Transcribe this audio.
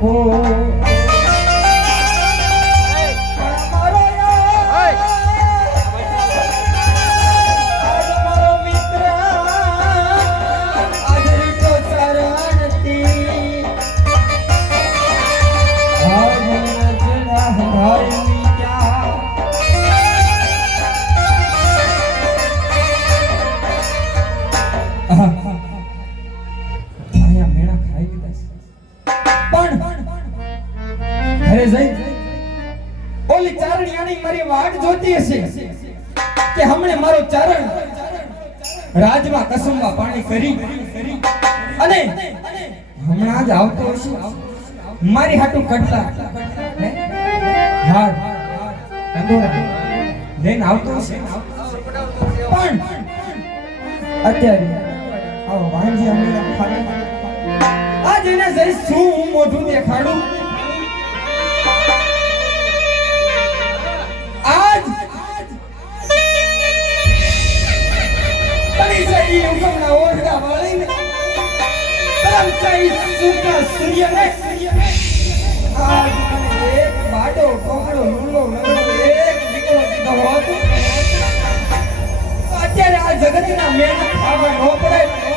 નાખો ઓલી ચારણિયાની મારી વાટ જોતી હશે કે હમણે મારો ચારણ રાજમાં કસમમાં પાણી કરી અને હમણાં જ આવતો હશે મારી હાટુ કટલા હાર કંદોરા લઈને આવતો હશે પણ અત્યારે આવો વાંજી હમણાં ખાલી આજ એને જઈ શું મોઢું દેખાડું યુગમના ઓરડા વાળીને તરમચાઈ સુકા સૂર્યને આજ મને એક બાડો કોકડો લુલો લગડો એક દીકરો દીધો હોત અત્યારે આ જગતના મેળ ખાવા ન પડે